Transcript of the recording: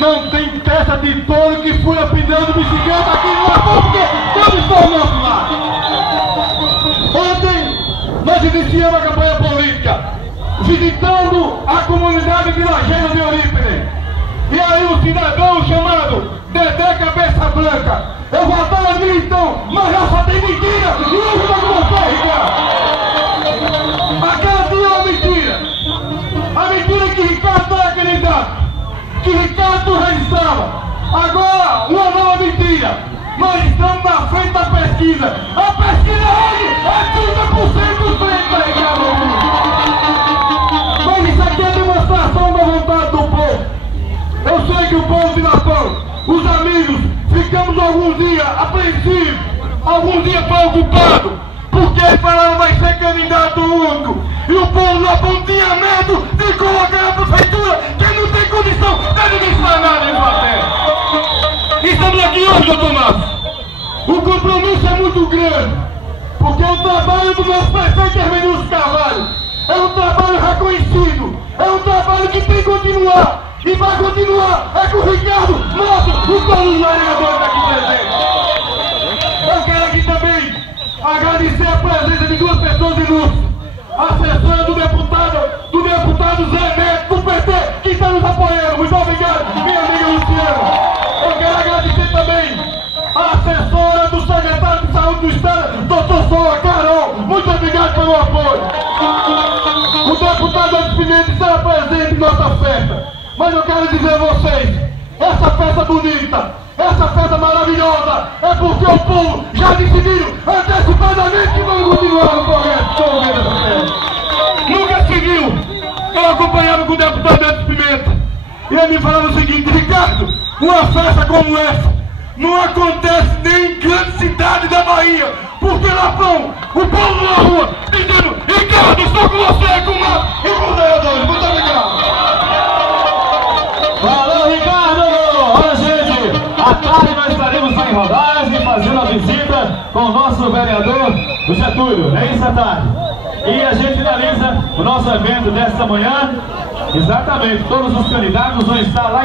não tem testa de touro que fura pneu de bicicleta aqui no Lapão, porque todos estão ao nosso lado. Ontem nós iniciamos a campanha política, visitando a comunidade vilajeira de Eurípides. E aí um cidadão chamado Dedé Cabeça Branca, eu votava ali então, mas já só tem mentira, e eu vou com você, Ricardo. Aquela dia é uma mentira. A mentira que Ricardo era candidato, que Ricardo registrava. Agora, uma nova mentira. Nós estamos na frente da pesquisa. A pesquisa hoje é 30% frente, Ricardo. Mas isso aqui é demonstração da vontade do povo. Eu sei que o povo de Lapão, os amigos, ficamos alguns dias apreensivos, alguns dias preocupados, porque falaram vai ser candidato único. E o povo de Lapão tinha medo de colocar na prefeitura, que não tem condição de administrar nada em Ibaté. Estamos aqui hoje, doutor Márcio. O compromisso é muito grande, porque o trabalho do nosso prefeito Hermenildo Carvalho é um trabalho reconhecido, é um trabalho que tem que continuar. E vai continuar, é com o Ricardo, nosso, os todos os vereadores aqui presentes. Eu quero aqui também agradecer a presença de duas pessoas ilustres. A assessora do deputado Zé Neto, do PT, que está nos apoiando. Muito obrigado, minha amiga Luciana. Eu quero agradecer também a assessora do secretário de Saúde do Estado, doutor Sola Carol. Muito obrigado pelo apoio. O deputado Anderson Pimenta estará presente em nossa festa. Mas eu quero dizer a vocês, essa festa bonita, essa festa maravilhosa, é porque o povo já decidiu antecipadamente que vamos continuar no projeto. Nunca se viu. Eu acompanhava com o deputado Anderson Pimenta, e ele me falava o seguinte: Ricardo, uma festa como essa não acontece nem em grande cidade da Bahia, porque Lapão, o povo na rua, dizendo: Ricardo, estou com você, com o Márcio e com os vereadores. Muito obrigado. Valeu, Ricardo! Olha, gente, à tarde nós estaremos lá em Rodagem fazendo a visita com o nosso vereador, o Getúlio, é isso à tarde. E a gente finaliza o nosso evento desta manhã. Exatamente, todos os candidatos vão estar lá.